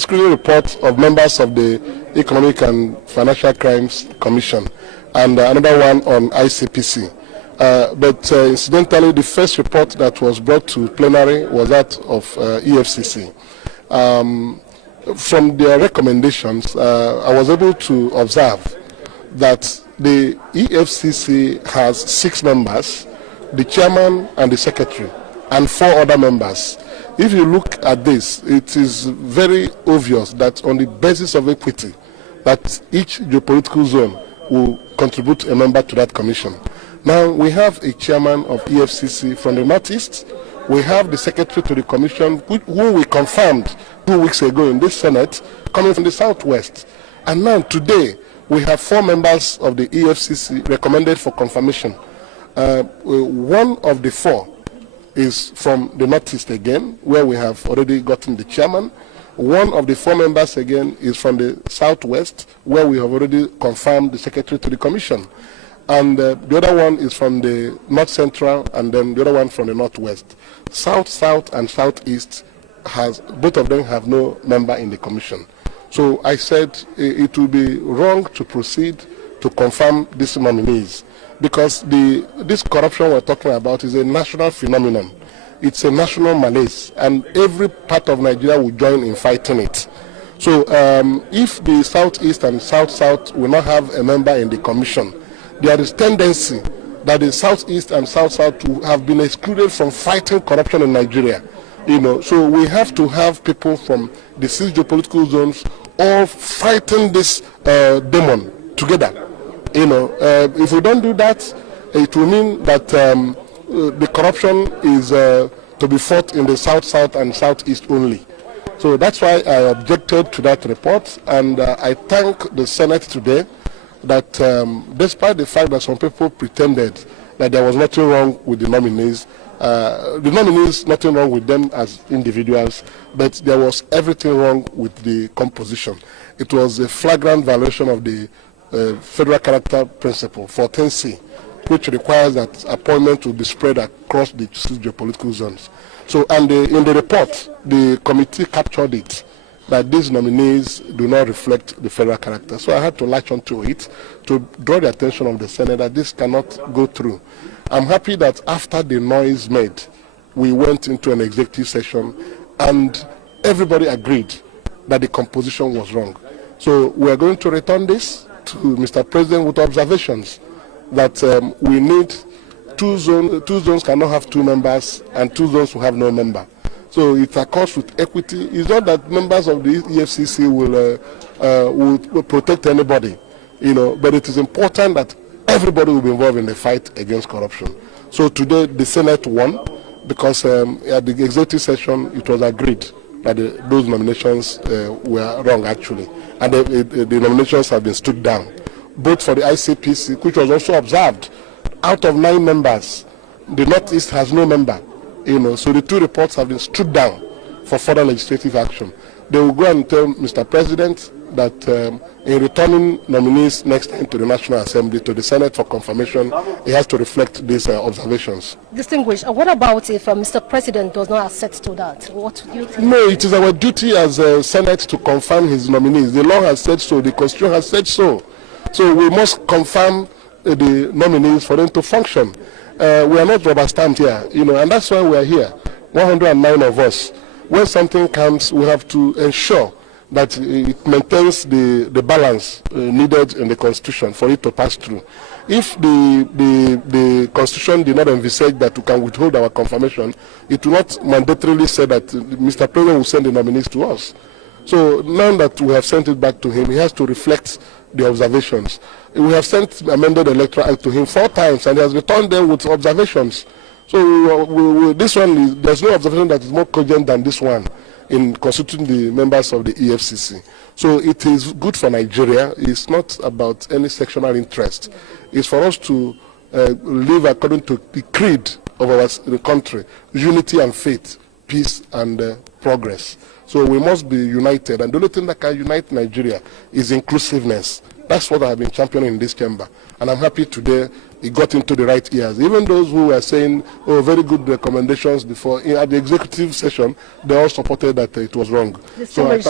the screening report of members of the Economic and Financial Crimes Commission, and another one on ICPC. But incidentally, the first report that was brought to plenary was that of EFCC. From their recommendations, I was able to observe that the EFCC has 6 members, the chairman and the secretary, and 4 other members. If you look at this, it is very obvious that on the basis of equity, that each geopolitical zone will contribute a member to that commission. Now, we have a chairman of EFCC from the Northeast. We have the secretary to the commission, who we confirmed 2 weeks ago in this Senate, coming from the Southwest. And now, today, we have 4 members of the EFCC recommended for confirmation. One of the 4 is from the Northeast again, where we have already gotten the chairman. One of the 4 members again is from the Southwest, where we have already confirmed the secretary to the commission. And the other one is from the North Central, and then the other one from the Northwest. South, and Southeast, both of them have no member in the commission. So I said it would be wrong to proceed to confirm these nominees, because this corruption we're talking about is a national phenomenon. It's a national malaise, and every part of Nigeria will join in fighting it. So if the Southeast and South will not have a member in the commission, there is tendency that the Southeast and South have been excluded from fighting corruption in Nigeria. So we have to have people from the 6 geopolitical zones all fighting this demon together. If we don't do that, it will mean that the corruption is to be fought in the South and Southeast only. So that's why I objected to that report, and I thank the Senate today that despite the fact that some people pretended that there was nothing wrong with the nominees, nothing wrong with them as individuals, but there was everything wrong with the composition. It was a flagrant violation of the federal character principle 14C, which requires that appointment will be spread across the 6 geopolitical zones. So, and in the report, the committee captured it, that these nominees do not reflect the federal character. So I had to latch onto it to draw the attention of the Senate that this cannot go through. I'm happy that after the noise made, we went into an executive session and everybody agreed that the composition was wrong. So we are going to return this to Mr. President with observations that we need 2 zones cannot have 2 members, and 2 zones will have no member. So it accords with equity. It's not that members of the EFCC will protect anybody, but it is important that everybody will be involved in the fight against corruption. So today the Senate won, because at the executive session it was agreed that those nominations were wrong actually, and the nominations have been stood down. Both for the ICPC, which was also observed, out of 9 members, the Northeast has no member. So the 2 reports have been stood down for further legislative action. They will go and tell Mr. President that in returning nominees next time to the National Assembly, to the Senate for confirmation, he has to reflect these observations. Distinguished, what about if Mr. President does not accept to that? What do you think? No, it is our duty as Senate to confirm his nominees. The law has said so, the Constitution has said so. So we must confirm the nominees for them to function. We are not rubber stamped here, and that's why we are here, 109 of us. When something comes, we have to ensure that it maintains the balance needed in the Constitution for it to pass through. If the Constitution did not envisage that we can withhold our confirmation, it will not mandatorily say that Mr. President will send the nominees to us. So now that we have sent it back to him, he has to reflect the observations. We have sent amended electoral act to him 4 times, and he has returned them with observations. So this one, there's no observation that is more cogent than this one in constituting the members of the EFCC. So it is good for Nigeria. It's not about any sectional interest. It's for us to live according to the creed of the country: unity and faith, peace and progress. So we must be united, and the only thing that can unite Nigeria is inclusiveness. That's what I have been championing in this chamber, and I'm happy today it got into the right ears. Even those who were saying, oh, very good recommendations before, at the executive session, they all supported that it was wrong. So